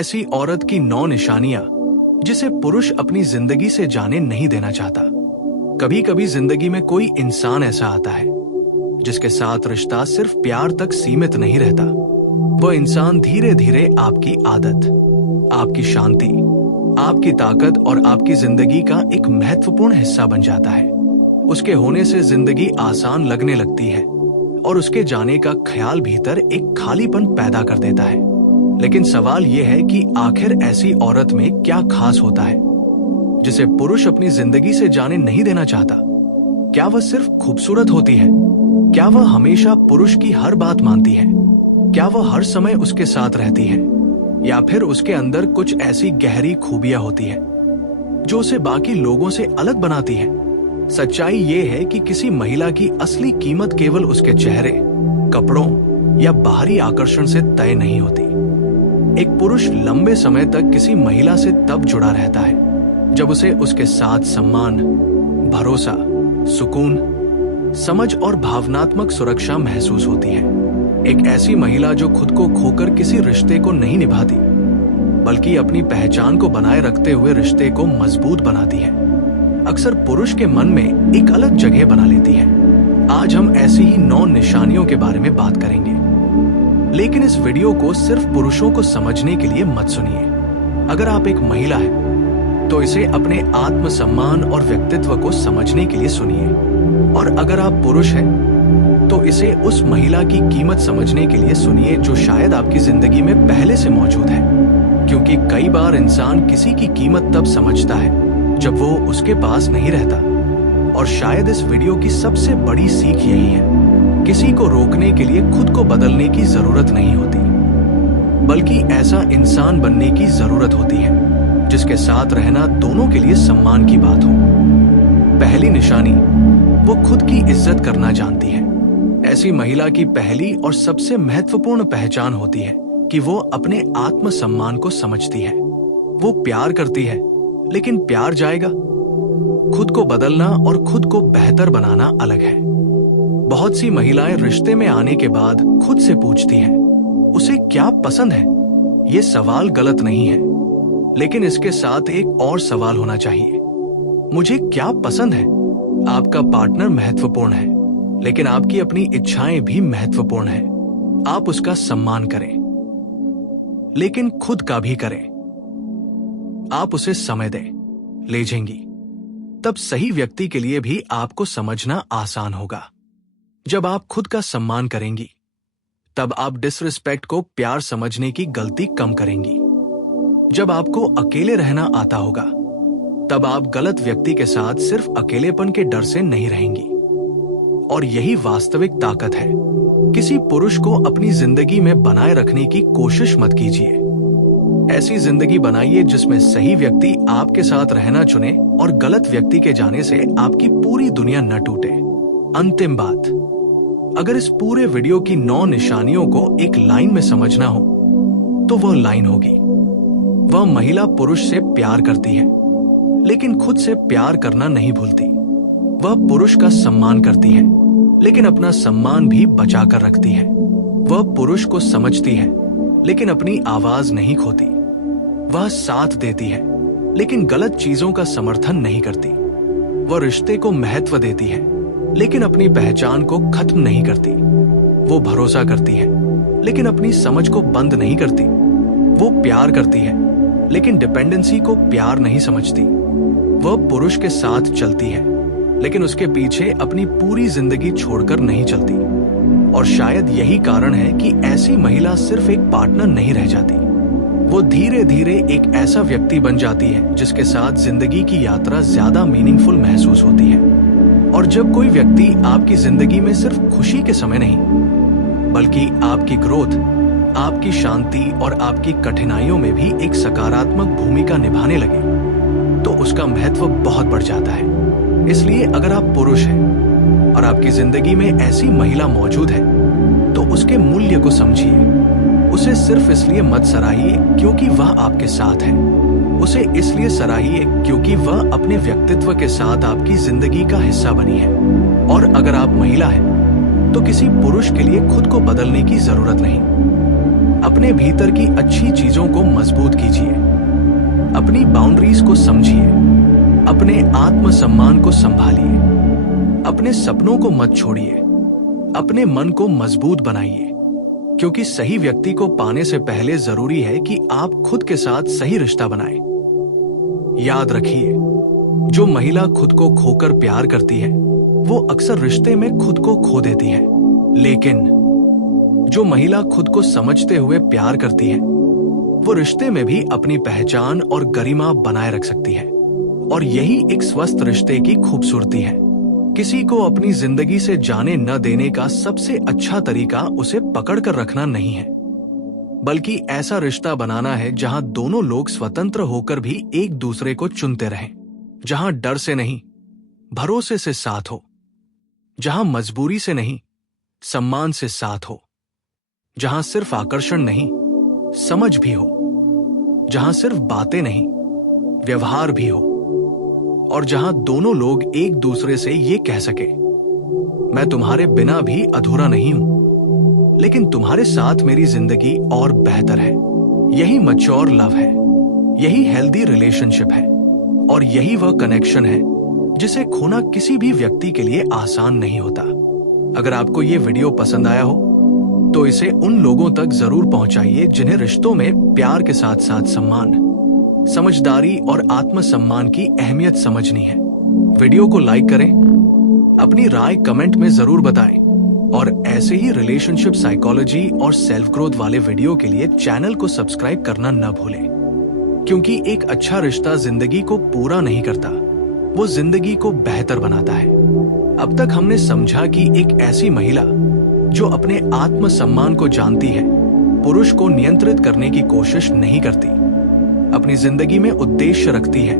ऐसी औरत की 9 निशानियां जिसे पुरुष अपनी जिंदगी से जाने नहीं देना चाहता। कभी कभी जिंदगी में कोई इंसान ऐसा आता है जिसके साथ रिश्ता सिर्फ प्यार तक सीमित नहीं रहता। वह इंसान धीरे धीरे आपकी आदत, आपकी शांति, आपकी ताकत और आपकी जिंदगी का एक महत्वपूर्ण हिस्सा बन जाता है। उसके होने से जिंदगी आसान लगने लगती है और उसके जाने का ख्याल भीतर एक खालीपन पैदा कर देता है। लेकिन सवाल यह है कि आखिर ऐसी औरत में क्या खास होता है जिसे पुरुष अपनी जिंदगी से जाने नहीं देना चाहता? क्या वह सिर्फ खूबसूरत होती है? क्या वह हमेशा पुरुष की हर बात मानती है? क्या वह हर समय उसके साथ रहती है? या फिर उसके अंदर कुछ ऐसी गहरी खूबियां होती है जो उसे बाकी लोगों से अलग बनाती है? सच्चाई ये है कि किसी महिला की असली कीमत केवल उसके चेहरे, कपड़ों या बाहरी आकर्षण से तय नहीं होती। एक पुरुष लंबे समय तक किसी महिला से तब जुड़ा रहता है जब उसे उसके साथ सम्मान, भरोसा, सुकून, समझ और भावनात्मक सुरक्षा महसूस होती है। एक ऐसी महिला जो खुद को खोकर किसी रिश्ते को नहीं निभाती, बल्कि अपनी पहचान को बनाए रखते हुए रिश्ते को मजबूत बनाती है, अक्सर पुरुष के मन में एक अलग जगह बना लेती है। आज हम ऐसी ही 9 निशानियों के बारे में बात करेंगे, लेकिन इस वीडियो को सिर्फ पुरुषों को समझने के लिए मत सुनिए। अगर आप एक महिला हैं, तो इसे अपने आत्मसम्मान और व्यक्तित्व को समझने के लिए सुनिए, और अगर आप पुरुष हैं, तो इसे उस महिला की कीमत समझने के लिए सुनिए जो शायद आपकी जिंदगी में पहले से मौजूद है। क्योंकि कई बार इंसान किसी की कीमत तब समझता है जब वो उसके पास नहीं रहता। और शायद इस वीडियो की सबसे बड़ी सीख यही है, किसी को रोकने के लिए खुद को बदलने की जरूरत नहीं होती, बल्कि ऐसा इंसान बनने की जरूरत होती है जिसके साथ रहना दोनों के लिए सम्मान की बात हो। पहली निशानी, वो खुद की इज्जत करना जानती है। ऐसी महिला की पहली और सबसे महत्वपूर्ण पहचान होती है कि वो अपने आत्मसम्मान को समझती है। वो प्यार करती है, लेकिन प्यार जाएगा। खुद को बदलना और खुद को बेहतर बनाना अलग है। बहुत सी महिलाएं रिश्ते में आने के बाद खुद से पूछती हैं, उसे क्या पसंद है? ये सवाल गलत नहीं है, लेकिन इसके साथ एक और सवाल होना चाहिए, मुझे क्या पसंद है? आपका पार्टनर महत्वपूर्ण है, लेकिन आपकी अपनी इच्छाएं भी महत्वपूर्ण है। आप उसका सम्मान करें, लेकिन खुद का भी करें। आप उसे समय दें, ले जाएंगी, तब सही व्यक्ति के लिए भी आपको समझना आसान होगा। जब आप खुद का सम्मान करेंगी, तब आप डिसरिस्पेक्ट को प्यार समझने की गलती कम करेंगी। जब आपको अकेले रहना आता होगा, तब आप गलत व्यक्ति के साथ सिर्फ अकेलेपन के डर से नहीं रहेंगी। और यही वास्तविक ताकत है। किसी पुरुष को अपनी जिंदगी में बनाए रखने की कोशिश मत कीजिए। ऐसी जिंदगी बनाइए जिसमें सही व्यक्ति आपके साथ रहना चुने और गलत व्यक्ति के जाने से आपकी पूरी दुनिया न टूटे। अंतिम बात, अगर इस पूरे वीडियो की 9 निशानियों को एक लाइन में समझना हो, तो वह लाइन होगी, वह महिला पुरुष से प्यार करती है, लेकिन खुद से प्यार करना नहीं भूलती। वह पुरुष का सम्मान करती है, लेकिन अपना सम्मान भी बचा कर रखती है। वह पुरुष को समझती है, लेकिन अपनी आवाज नहीं खोती। वह साथ देती है, लेकिन गलत चीजों का समर्थन नहीं करती। वह रिश्ते को महत्व देती है, लेकिन अपनी पहचान को खत्म नहीं करती। वो भरोसा करती है, लेकिन अपनी समझ को बंद नहीं करती। वो प्यार करती है, लेकिन डिपेंडेंसी को प्यार नहीं समझती। वह पुरुष के साथ चलती है, लेकिन उसके पीछे अपनी पूरी जिंदगी छोड़कर नहीं चलती। और शायद यही कारण है कि ऐसी महिला सिर्फ एक पार्टनर नहीं रह जाती, वो धीरे धीरे एक ऐसा व्यक्ति बन जाती है जिसके साथ जिंदगी की यात्रा ज्यादा मीनिंगफुल महसूस होती है। और जब कोई व्यक्ति आपकी जिंदगी में सिर्फ खुशी के समय नहीं, बल्कि आपकी ग्रोथ, आपकी शांति और आपकी कठिनाइयों में भी एक सकारात्मक भूमिका निभाने लगे, तो उसका महत्व बहुत बढ़ जाता है। इसलिए अगर आप पुरुष हैं और आपकी जिंदगी में ऐसी महिला मौजूद है, तो उसके मूल्य को समझिए। उसे सिर्फ इसलिए मत सराहिए क्योंकि वह आपके साथ है, उसे इसलिए सराहिए क्योंकि वह अपने व्यक्तित्व के साथ आपकी जिंदगी का हिस्सा बनी है। और अगर आप महिला हैं, तो किसी पुरुष के लिए खुद को बदलने की जरूरत नहीं। अपने भीतर की अच्छी चीजों को मजबूत कीजिए, अपनी बाउंड्रीज को समझिए, अपने आत्मसम्मान को संभालिए, अपने सपनों को मत छोड़िए, अपने मन को मजबूत बनाइए, क्योंकि सही व्यक्ति को पाने से पहले जरूरी है कि आप खुद के साथ सही रिश्ता बनाएं। याद रखिए, जो महिला खुद को खोकर प्यार करती है वो अक्सर रिश्ते में खुद को खो देती है, लेकिन जो महिला खुद को समझते हुए प्यार करती है वो रिश्ते में भी अपनी पहचान और गरिमा बनाए रख सकती है। और यही एक स्वस्थ रिश्ते की खूबसूरती है। किसी को अपनी जिंदगी से जाने न देने का सबसे अच्छा तरीका उसे पकड़ कर रखना नहीं है, बल्कि ऐसा रिश्ता बनाना है जहां दोनों लोग स्वतंत्र होकर भी एक दूसरे को चुनते रहें, जहां डर से नहीं भरोसे से साथ हो, जहां मजबूरी से नहीं सम्मान से साथ हो, जहां सिर्फ आकर्षण नहीं समझ भी हो, जहां सिर्फ बातें नहीं व्यवहार भी हो, और जहां दोनों लोग एक दूसरे से ये कह सके, मैं तुम्हारे बिना भी अधूरा नहीं हूं, लेकिन तुम्हारे साथ मेरी जिंदगी और बेहतर है। यही मैच्योर लव है, यही हेल्दी रिलेशनशिप है, और यही वह कनेक्शन है जिसे खोना किसी भी व्यक्ति के लिए आसान नहीं होता। अगर आपको ये वीडियो पसंद आया हो तो इसे उन लोगों तक जरूर पहुंचाइए जिन्हें रिश्तों में प्यार के साथ साथ सम्मान, समझदारी और आत्मसम्मान की अहमियत समझनी है। वीडियो को लाइक करें, अपनी राय कमेंट में जरूर बताएं, और ऐसे ही रिलेशनशिप साइकोलॉजी और सेल्फ ग्रोथ वाले वीडियो के लिए चैनल को सब्सक्राइब करना न भूलें, क्योंकि एक अच्छा रिश्ता जिंदगी को पूरा नहीं करता, वो जिंदगी को बेहतर बनाता है। अब तक हमने समझा कि एक ऐसी महिला जो अपने आत्मसम्मान को जानती है, पुरुष को नियंत्रित करने की कोशिश नहीं करती, अपनी जिंदगी में उद्देश्य रखती है,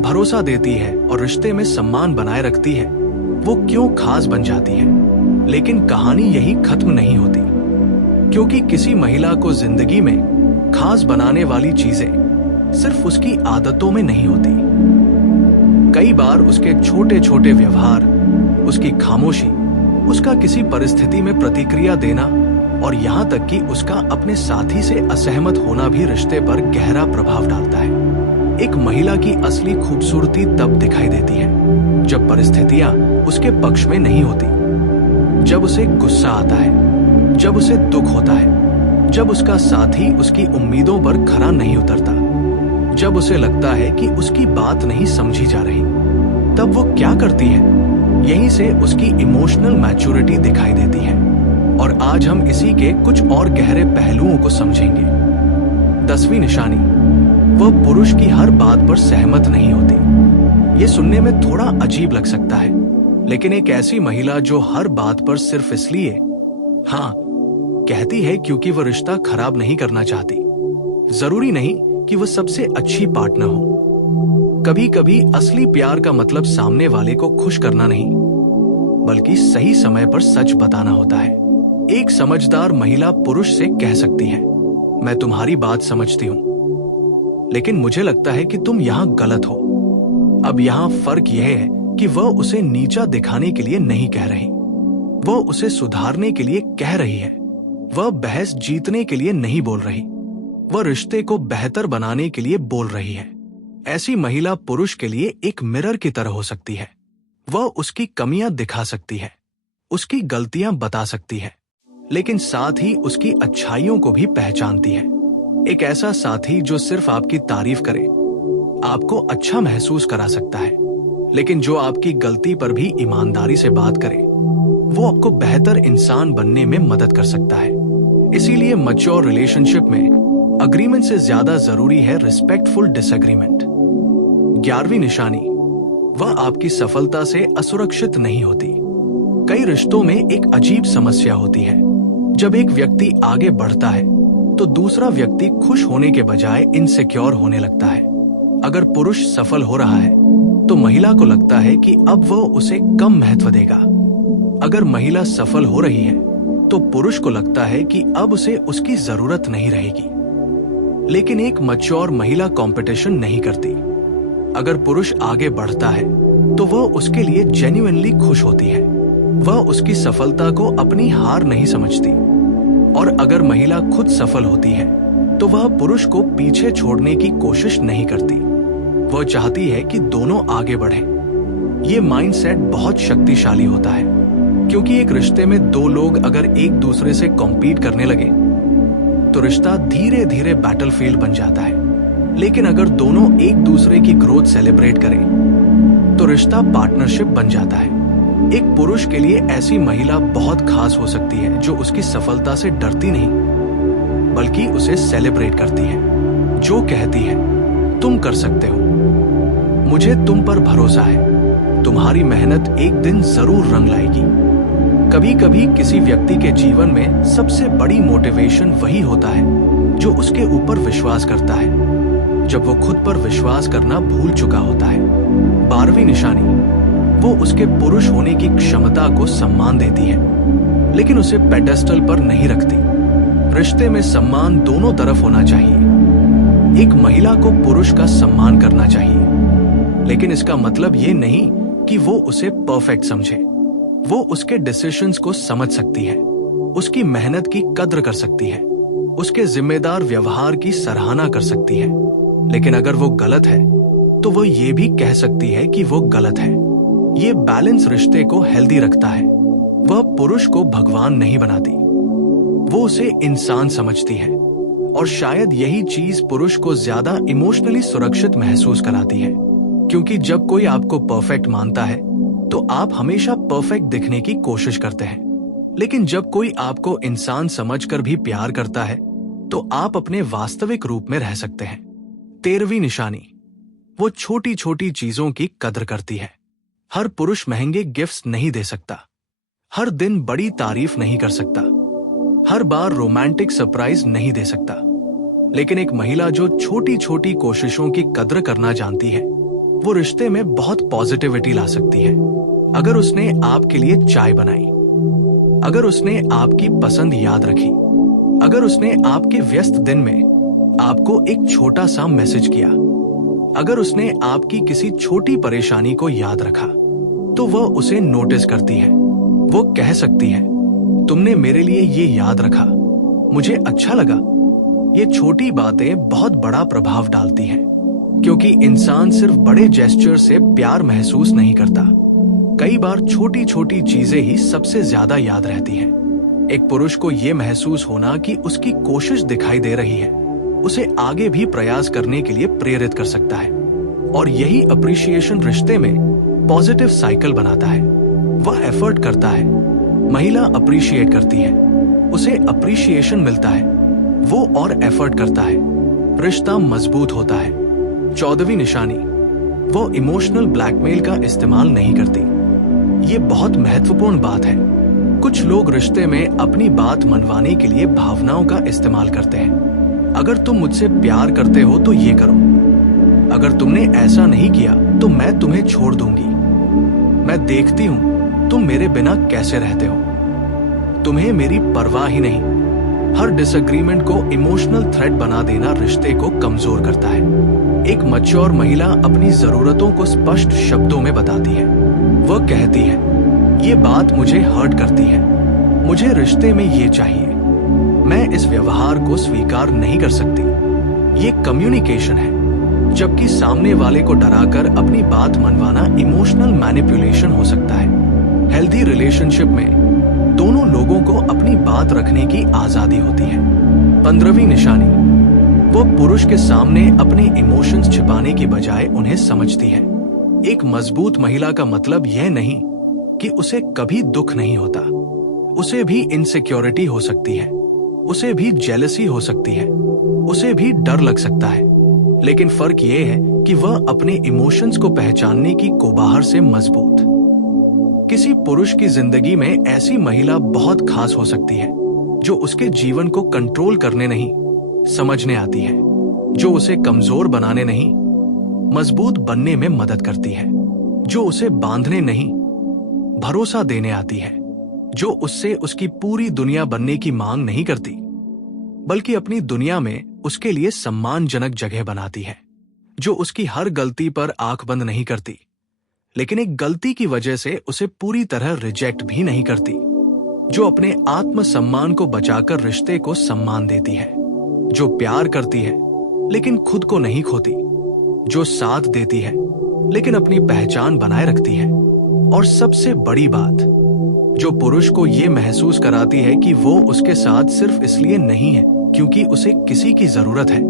भरोसा देती है और रिश्ते में सम्मान बनाए रखती है, वो क्यों खास बन जाती है। लेकिन कहानी यही खत्म नहीं होती, क्योंकि किसी महिला को जिंदगी में खास बनाने वाली चीजें सिर्फ उसकी आदतों में नहीं होती। कई बार उसके छोटे छोटे व्यवहार, उसकी खामोशी, उसका किसी परिस्थिति में प्रतिक्रिया देना, और यहाँ तक कि उसका अपने साथी से असहमत होना भी रिश्ते पर गहरा प्रभाव डालता है। एक महिला की असली खूबसूरती तब दिखाई देती है जब परिस्थितियां उसके पक्ष में नहीं होती, जब उसे गुस्सा आता है, जब उसे दुख होता है, जब उसका साथी उसकी उम्मीदों पर खरा नहीं उतरता, जब उसे लगता है कि उसकी बात नहीं समझी जा रही। तब वो क्या करती है? यहीं से उसकी इमोशनल मैच्योरिटी दिखाई देती है, और आज हम इसी के कुछ और गहरे पहलुओं को समझेंगे। 10वीं निशानी, वह पुरुष की हर बात पर सहमत नहीं होती। ये सुनने में थोड़ा अजीब लग सकता है, लेकिन एक ऐसी महिला जो हर बात पर सिर्फ इसलिए हाँ कहती है क्योंकि वह रिश्ता खराब नहीं करना चाहती, जरूरी नहीं कि वह सबसे अच्छी पार्टनर हो। कभी कभी असली प्यार का मतलब सामने वाले को खुश करना नहीं, बल्कि सही समय पर सच बताना होता है। एक समझदार महिला पुरुष से कह सकती है, मैं तुम्हारी बात समझती हूं, लेकिन मुझे लगता है कि तुम यहां गलत हो। अब यहां फर्क यह है कि वह उसे नीचा दिखाने के लिए नहीं कह रही, वह उसे सुधारने के लिए कह रही है। वह बहस जीतने के लिए नहीं बोल रही, वह रिश्ते को बेहतर बनाने के लिए बोल रही है। ऐसी महिला पुरुष के लिए एक मिरर की तरह हो सकती है। वह उसकी कमियां दिखा सकती है, उसकी गलतियां बता सकती है, लेकिन साथ ही उसकी अच्छाइयों को भी पहचानती है। एक ऐसा साथी जो सिर्फ आपकी तारीफ करे, आपको अच्छा महसूस करा सकता है, लेकिन जो आपकी गलती पर भी ईमानदारी से बात करे, वो आपको बेहतर इंसान बनने में मदद कर सकता है। इसीलिए मैच्योर रिलेशनशिप में अग्रीमेंट से ज्यादा जरूरी है रिस्पेक्टफुल डिसएग्रीमेंट। 11वीं निशानी, वह आपकी सफलता से असुरक्षित नहीं होती। कई रिश्तों में एक अजीब समस्या होती है। जब एक व्यक्ति आगे बढ़ता है तो दूसरा व्यक्ति खुश होने के बजाय इनसिक्योर होने लगता है। अगर पुरुष सफल हो रहा है तो महिला को लगता है कि अब वह उसे कम महत्व देगा। अगर महिला सफल हो रही है तो पुरुष को लगता है कि अब उसे उसकी जरूरत नहीं रहेगी। लेकिन एक मैच्योर महिला कंपटीशन नहीं करती। अगर पुरुष आगे बढ़ता है तो वह उसके लिए जेन्युइनली खुश होती है। वह उसकी सफलता को अपनी हार नहीं समझती। और अगर महिला खुद सफल होती है तो वह पुरुष को पीछे छोड़ने की कोशिश नहीं करती। वह चाहती है कि दोनों आगे बढ़ें। ये माइंडसेट बहुत शक्तिशाली होता है, क्योंकि एक रिश्ते में दो लोग अगर एक दूसरे से कॉम्पीट करने लगे तो रिश्ता धीरे धीरे बैटलफील्ड बन जाता है। लेकिन अगर दोनों एक दूसरे की ग्रोथ सेलिब्रेट करें तो रिश्ता पार्टनरशिप बन जाता है। एक पुरुष के लिए ऐसी महिला बहुत खास हो सकती है जो उसकी सफलता से डरती नहीं, बल्कि उसे सेलिब्रेट करती है, जो कहती है तुम कर सकते हो, मुझे तुम पर भरोसा है, तुम्हारी मेहनत एक दिन जरूर रंग लाएगी। कभी कभी किसी व्यक्ति के जीवन में सबसे बड़ी मोटिवेशन वही होता है जो उसके ऊपर विश्वास करता है, जब वो खुद पर विश्वास करना भूल चुका होता है। 12वीं निशानी, वो उसके पुरुष होने की क्षमता को सम्मान देती है, लेकिन उसे पेडेस्टल पर नहीं रखती। रिश्ते में सम्मान दोनों तरफ होना चाहिए। एक महिला को पुरुष का सम्मान करना चाहिए, लेकिन इसका मतलब ये नहीं कि वो उसे परफेक्ट समझे। वो उसके डिसीजंस को समझ सकती है, उसकी मेहनत की कद्र कर सकती है, उसके जिम्मेदार व्यवहार की सराहना कर सकती है। लेकिन अगर वो गलत है तो वो ये भी कह सकती है कि वो गलत है। ये बैलेंस रिश्ते को हेल्दी रखता है। वह पुरुष को भगवान नहीं बनाती, वो उसे इंसान समझती है, और शायद यही चीज पुरुष को ज्यादा इमोशनली सुरक्षित महसूस कराती है। क्योंकि जब कोई आपको परफेक्ट मानता है तो आप हमेशा परफेक्ट दिखने की कोशिश करते हैं, लेकिन जब कोई आपको इंसान समझकर भी प्यार करता है तो आप अपने वास्तविक रूप में रह सकते हैं। 13वीं निशानी, वो छोटी छोटी चीजों की कद्र करती है। हर पुरुष महंगे गिफ्ट्स नहीं दे सकता, हर दिन बड़ी तारीफ नहीं कर सकता, हर बार रोमांटिक सरप्राइज नहीं दे सकता, लेकिन एक महिला जो छोटी छोटी कोशिशों की कद्र करना जानती है वो रिश्ते में बहुत पॉजिटिविटी ला सकती है। अगर उसने आपके लिए चाय बनाई, अगर उसने आपकी पसंद याद रखी, अगर उसने आपके व्यस्त दिन में आपको एक छोटा सा मैसेज किया, अगर उसने आपकी किसी छोटी परेशानी को याद रखा, तो वह उसे नोटिस करती है। वो कह सकती है, तुमने मेरे लिए ये याद रखा, मुझे अच्छा लगा। ये छोटी बातें बहुत बड़ा प्रभाव डालती हैं, क्योंकि इंसान सिर्फ बड़े जेस्चर से प्यार महसूस नहीं करता। कई बार छोटी छोटी चीजें ही सबसे ज्यादा याद रहती हैं। एक पुरुष को ये महसूस होना कि उसकी कोशिश दिखाई दे रही है उसे आगे भी प्रयास करने के लिए प्रेरित कर सकता है, और यही अप्रिशिएशन रिश्ते में पॉजिटिव साइकिल बनाता है। वह एफर्ट करता है, महिला अप्रिशिएट करती है, उसे अप्रिशिएशन मिलता है, वो और एफर्ट करता है, रिश्ता मजबूत होता है। 14वीं निशानी, वो इमोशनल ब्लैकमेल का इस्तेमाल नहीं करती। ये बहुत महत्वपूर्ण बात है। कुछ लोग रिश्ते में अपनी बात मनवाने के लिए भावनाओं का इस्तेमाल करते हैं। अगर तुम मुझसे प्यार करते हो तो ये करो, अगर तुमने ऐसा नहीं किया तो मैं तुम्हें छोड़ दूंगी, मैं देखती हूं तुम मेरे बिना कैसे रहते हो, तुम्हें मेरी परवाह ही नहीं। हर डिसएग्रीमेंट को इमोशनल थ्रेट बना देना रिश्ते को कमजोर करता है। एक मैच्योर महिला अपनी जरूरतों को स्पष्ट शब्दों में बताती है। वह कहती है, ये बात मुझे हर्ट करती है, मुझे रिश्ते में ये चाहिए, मैं इस व्यवहार को स्वीकार नहीं कर सकती। ये कम्युनिकेशन है, जबकि सामने वाले को डराकर अपनी बात मनवाना इमोशनल मैनिपुलेशन हो सकता है। हेल्दी रिलेशनशिप में दोनों लोगों को अपनी बात रखने की आजादी होती है। 15वीं निशानी, वो पुरुष के सामने अपने इमोशंस छिपाने की बजाय उन्हें समझती है। एक मजबूत महिला का मतलब यह नहीं कि उसे कभी दुख नहीं होता, उसे भी इनसिक्योरिटी हो सकती है, उसे भी जेलसी हो सकती है, उसे भी डर लग सकता है, लेकिन फर्क ये है कि वह अपने इमोशंस को पहचानने की कोबाहर से मजबूत। किसी पुरुष की जिंदगी में ऐसी महिला बहुत खास हो सकती है जो उसके जीवन को कंट्रोल करने नहीं, समझने आती है, जो उसे कमजोर बनाने नहीं, मजबूत बनने में मदद करती है, जो उसे बांधने नहीं, भरोसा देने आती है, जो उससे उसकी पूरी दुनिया बनने की मांग नहीं करती, बल्कि अपनी दुनिया में उसके लिए सम्मानजनक जगह बनाती है, जो उसकी हर गलती पर आंख बंद नहीं करती, लेकिन एक गलती की वजह से उसे पूरी तरह रिजेक्ट भी नहीं करती, जो अपने आत्मसम्मान को बचाकर रिश्ते को सम्मान देती है, जो प्यार करती है लेकिन खुद को नहीं खोती, जो साथ देती है लेकिन अपनी पहचान बनाए रखती है, और सबसे बड़ी बात, जो पुरुष को यह महसूस कराती है कि वो उसके साथ सिर्फ इसलिए नहीं है क्योंकि उसे किसी की जरूरत है,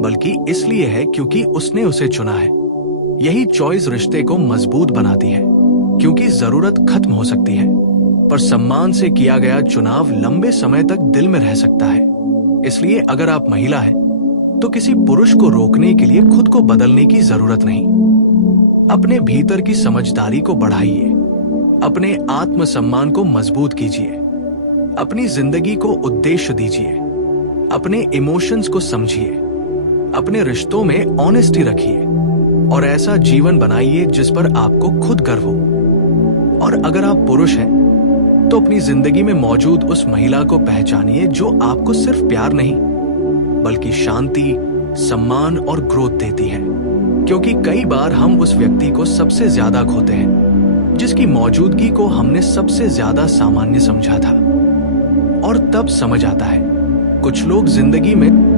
बल्कि इसलिए है क्योंकि उसने उसे चुना है। यही चॉइस रिश्ते को मजबूत बनाती है, क्योंकि जरूरत खत्म हो सकती है पर सम्मान से किया गया चुनाव लंबे समय तक दिल में रह सकता है। इसलिए अगर आप महिला हैं, तो किसी पुरुष को रोकने के लिए खुद को बदलने की जरूरत नहीं। अपने भीतर की समझदारी को बढ़ाइए, अपने आत्मसम्मान को मजबूत कीजिए, अपनी जिंदगी को उद्देश्य दीजिए, अपने इमोशंस को समझिए, अपने रिश्तों में ऑनेस्टी रखिए और ऐसा जीवन बनाइए जिस पर आपको खुद गर्व हो। और अगर आप पुरुष हैं, तो अपनी जिंदगी में मौजूद उस महिला को पहचानिए जो आपको सिर्फ प्यार नहीं बल्कि शांति, सम्मान और ग्रोथ देती है, क्योंकि कई बार हम उस व्यक्ति को सबसे ज्यादा खोते हैं जिसकी मौजूदगी को हमने सबसे ज्यादा सामान्य समझा था। और तब समझ आता है, कुछ लोग जिंदगी में